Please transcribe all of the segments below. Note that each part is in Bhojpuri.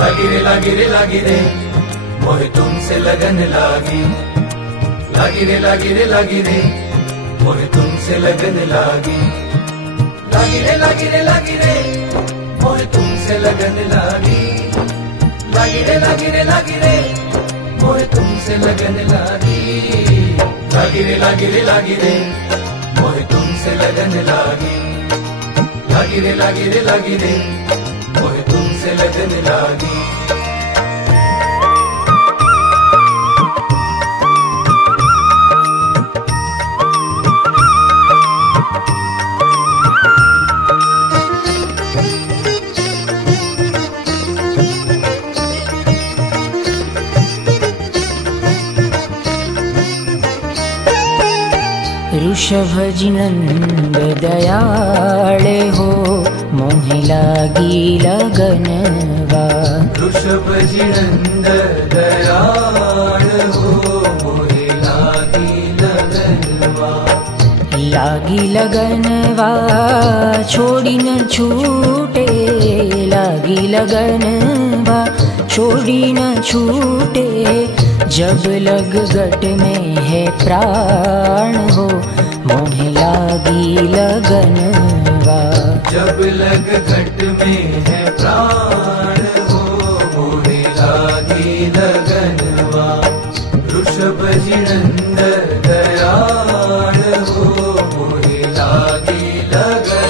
लागी रे मोहे तुमसे लगन लागी। लागी रे मोहे तुमसे लगन लागी। लागी रे मोहे तुमसे लगन लागी। लागी रे मोहे तुमसे लगन लागी। लागी रे मोहे तुमसे लगन लागी। लागी रे मोहे तुमसे लगन लागी। ऋषभजी नंद दयाळे हो मोहे लागी लगनवा। ऋषभजी नंद दयाळ हो मोहे लागी लगनवा। लागी लगनवा छोड़ी न छूटे। लागी लगनवा छोड़ी न छूटे। जब लग गट में है प्राण हो मोहे लागी लगनवा। जब लग घट में है प्राण हो मोहे लागी लगनवा। ऋषभजी नंद दयाळ हो मोहे लागी लगनवा।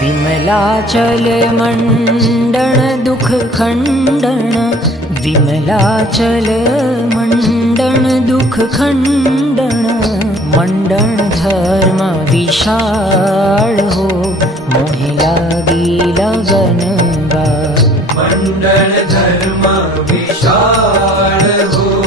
विमलाचल मंडन दुख खंडन। विमलाचल मंडन दुख खंडन। मंडन धर्म विशाल हो मोहे लागी लगनवा। मंडन धर्म विशाल हो